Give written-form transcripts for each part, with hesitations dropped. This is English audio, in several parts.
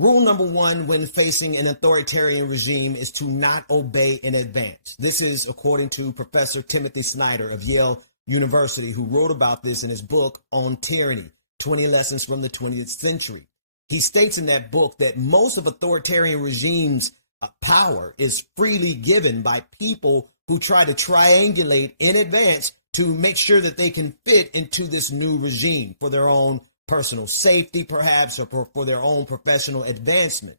Rule number one when facing an authoritarian regime is to not obey in advance. This is according to Professor Timothy Snyder of Yale University, who wrote about this in his book on tyranny, 20 Lessons from the 20th Century. He states in that book that most of authoritarian regimes' power is freely given by people who try to triangulate in advance to make sure that they can fit into this new regime for their own personal safety, perhaps, or for their own professional advancement.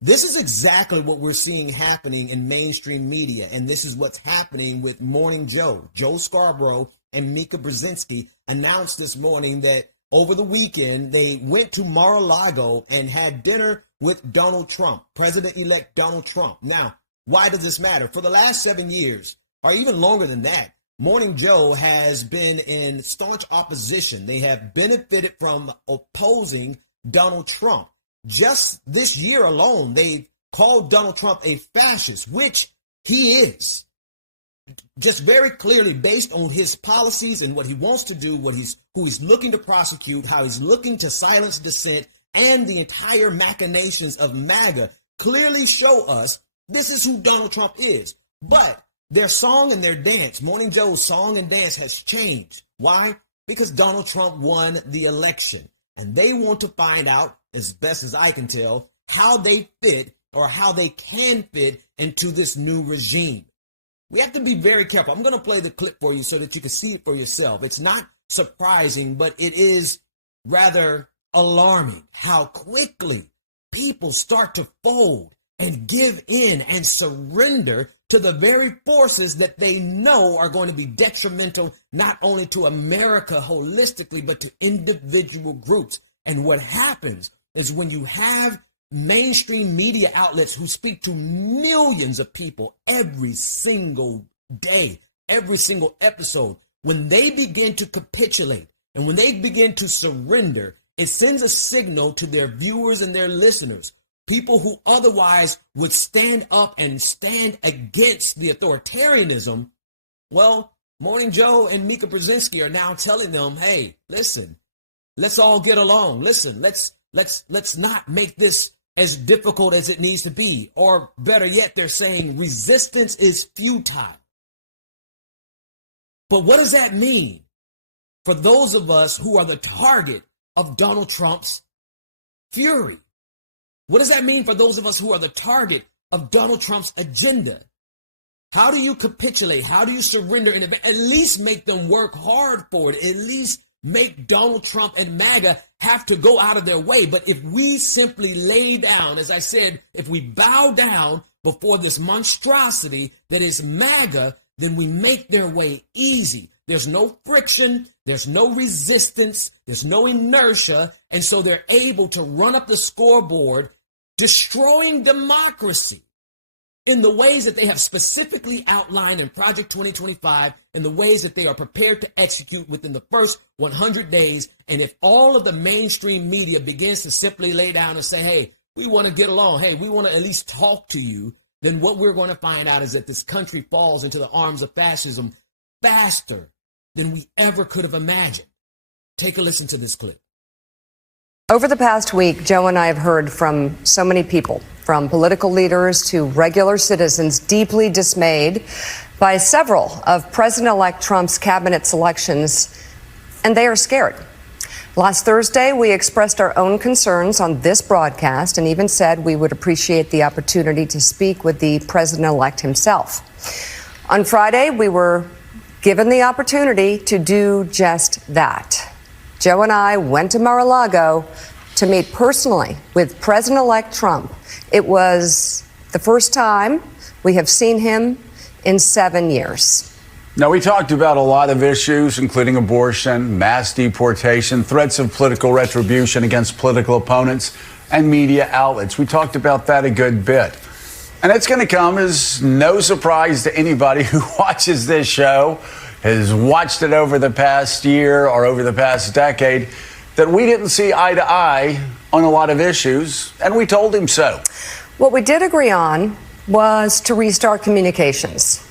This is exactly what we're seeing happening in mainstream media, and this is what's happening with Morning Joe. Joe Scarborough and Mika Brzezinski announced this morning that over the weekend, they went to Mar-a-Lago and had dinner with Donald Trump, President-elect Donald Trump. Now, why does this matter? For the last 7 years, or even longer than that, Morning Joe has been in staunch opposition. They have benefited from opposing Donald Trump. Just this year alone, they've called Donald Trump a fascist, which he is. Just very clearly based on his policies and what he wants to do, who he's looking to prosecute, how he's looking to silence dissent, and the entire machinations of MAGA clearly show us this is who Donald Trump is. But their song and their dance, Morning Joe's song and dance, has changed. Why? Because Donald Trump won the election. And they want to find out, as best as I can tell, how they fit or how they can fit into this new regime. We have to be very careful. I'm going to play the clip for you so that you can see it for yourself. It's not surprising, but it is rather alarming how quickly people start to fold and give in and surrender to the very forces that they know are going to be detrimental not only to America holistically, but to individual groups. And what happens is when you have mainstream media outlets who speak to millions of people every single day, every single episode, when they begin to capitulate and when they begin to surrender, it sends a signal to their viewers and their listeners, people who otherwise would stand up and stand against the authoritarianism. Well, Morning Joe and Mika Brzezinski are now telling them, hey, listen, let's all get along. Listen, let's not make this as difficult as it needs to be. Or better yet, they're saying resistance is futile. But what does that mean for those of us who are the target of Donald Trump's fury? What does that mean for those of us who are the target of Donald Trump's agenda? How do you capitulate? How do you surrender? And at least make them work hard for it. At least make Donald Trump and MAGA have to go out of their way. But if we simply lay down, as I said, if we bow down before this monstrosity that is MAGA, then we make their way easy. There's no friction, there's no resistance, there's no inertia, and so they're able to run up the scoreboard, destroying democracy in the ways that they have specifically outlined in Project 2025, in the ways that they are prepared to execute within the first 100 days. And if all of the mainstream media begins to simply lay down and say, hey, we want to get along, hey, we want to at least talk to you, then what we're going to find out is that this country falls into the arms of fascism faster than we ever could have imagined. Take a listen to this clip. Over the past week, Joe and I have heard from so many people, from political leaders to regular citizens, deeply dismayed by several of President-elect Trump's cabinet selections, and they are scared. Last Thursday, we expressed our own concerns on this broadcast and even said we would appreciate the opportunity to speak with the president-elect himself. On Friday, we were given the opportunity to do just that. Joe and I went to Mar-a-Lago to meet personally with President-elect Trump. It was the first time we have seen him in 7 years. Now, we talked about a lot of issues, including abortion, mass deportation, threats of political retribution against political opponents, and media outlets. We talked about that a good bit. And it's going to come as no surprise to anybody who watches this show, has watched it over the past year or over the past decade, that we didn't see eye to eye on a lot of issues, and we told him so. What we did agree on was to restart communications.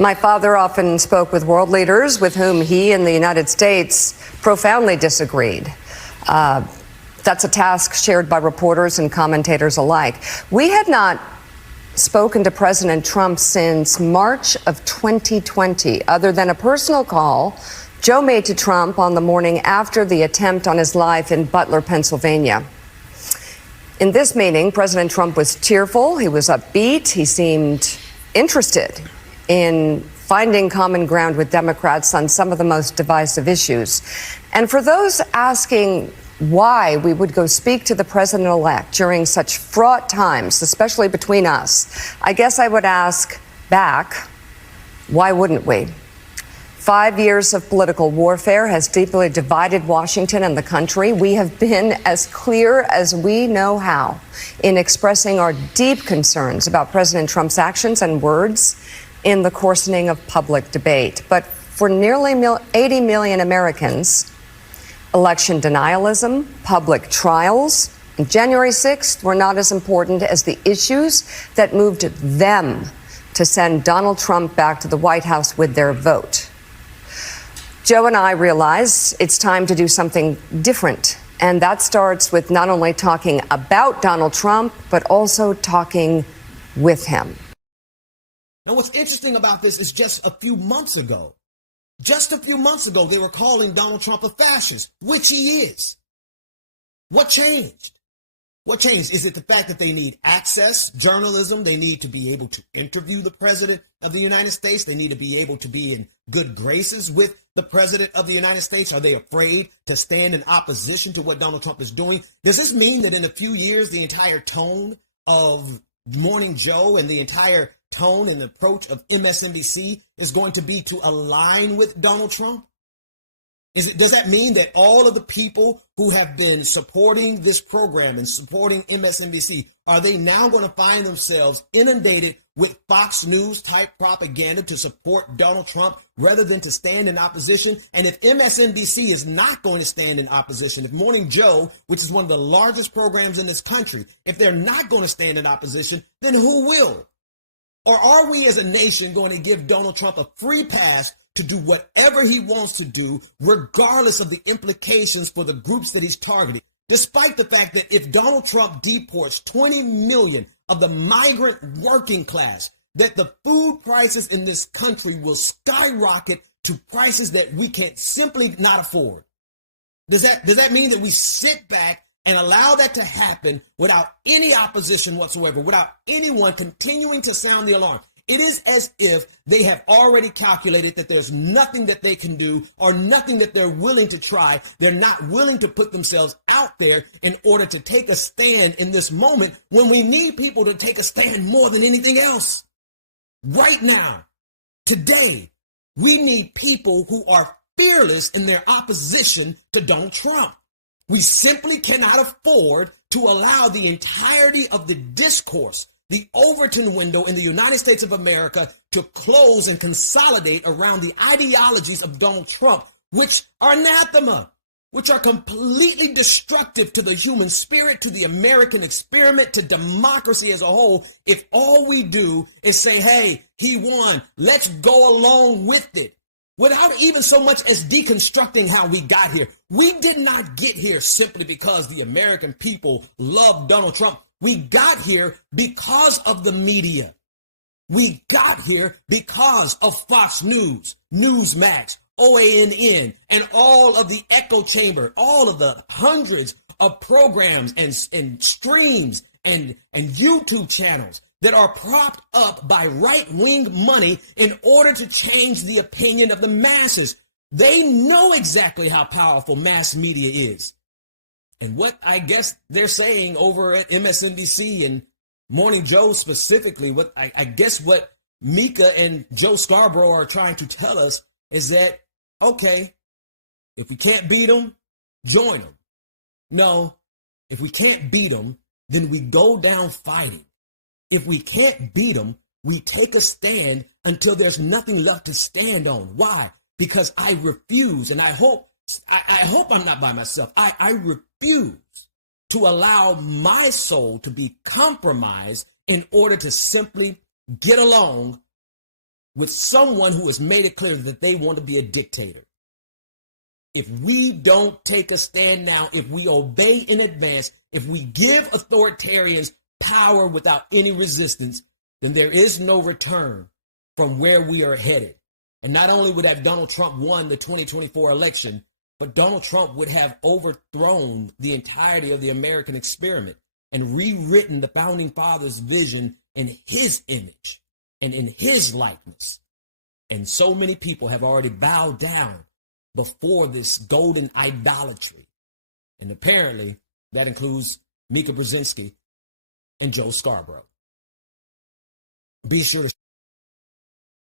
My father often spoke with world leaders with whom he and the United States profoundly disagreed. That's a task shared by reporters and commentators alike. We had not spoken to President Trump since March of 2020, other than a personal call Joe made to Trump on the morning after the attempt on his life in Butler, Pennsylvania. In this meeting, President Trump was cheerful, he was upbeat, he seemed interested in finding common ground with Democrats on some of the most divisive issues. And for those asking why we would go speak to the president-elect during such fraught times, especially between us, I guess I would ask back, why wouldn't we? 5 years of political warfare has deeply divided Washington and the country. We have been as clear as we know how in expressing our deep concerns about President Trump's actions and words in the coarsening of public debate. But for nearly 80 million Americans, election denialism, public trials, and January 6th were not as important as the issues that moved them to send Donald Trump back to the White House with their vote. Joe and I realize it's time to do something different. And that starts with not only talking about Donald Trump, but also talking with him. Now, what's interesting about this is just a few months ago, they were calling Donald Trump a fascist, which he is. What changed? What changed? Is it the fact that they need access, journalism? They need to be able to interview the president of the United States. They need to be able to be in good graces with the president of the United States. Are they afraid to stand in opposition to what Donald Trump is doing? Does this mean that in a few years, the entire tone of Morning Joe and the entire tone and approach of MSNBC is going to be to align with Donald Trump? Does that mean that all of the people who have been supporting this program and supporting MSNBC, are they now going to find themselves inundated with Fox News type propaganda to support Donald Trump rather than to stand in opposition? And if MSNBC is not going to stand in opposition, if Morning Joe, which is one of the largest programs in this country, if they're not going to stand in opposition, then who will? Or are we as a nation going to give Donald Trump a free pass to do whatever he wants to do, regardless of the implications for the groups that he's targeting? Despite the fact that if Donald Trump deports 20 million of the migrant working class, that the food prices in this country will skyrocket to prices that we can't simply not afford. Does that mean that we sit back and allow that to happen without any opposition whatsoever, without anyone continuing to sound the alarm? It is as if they have already calculated that there's nothing that they can do or nothing that they're willing to try. They're not willing to put themselves out there in order to take a stand in this moment when we need people to take a stand more than anything else. Right now, today, we need people who are fearless in their opposition to Donald Trump. We simply cannot afford to allow the entirety of the discourse, the Overton window in the United States of America, to close and consolidate around the ideologies of Donald Trump, which are anathema, which are completely destructive to the human spirit, to the American experiment, to democracy as a whole. If all we do is say, hey, he won, let's go along with it, without even so much as deconstructing how we got here. We did not get here simply because the American people love Donald Trump. We got here because of the media. We got here because of Fox News, Newsmax, OANN, and all of the echo chamber, all of the hundreds of programs and streams and YouTube channels that are propped up by right-wing money in order to change the opinion of the masses. They know exactly how powerful mass media is. And what I guess they're saying over at MSNBC and Morning Joe specifically, what I guess what Mika and Joe Scarborough are trying to tell us is that, okay, if we can't beat them, join them. No, if we can't beat them, then we go down fighting. If we can't beat them, we take a stand until there's nothing left to stand on. Why? Because I refuse, and I hope I'm not by myself. I refuse to allow my soul to be compromised in order to simply get along with someone who has made it clear that they want to be a dictator. If we don't take a stand now, if we obey in advance, if we give authoritarians power without any resistance, then there is no return from where we are headed. And not only would have Donald Trump won the 2024 election, but Donald Trump would have overthrown the entirety of the American experiment and rewritten the founding fathers' vision in his image and in his likeness. And so many people have already bowed down before this golden idolatry. And apparently that includes Mika Brzezinski and Joe Scarborough. Be sure to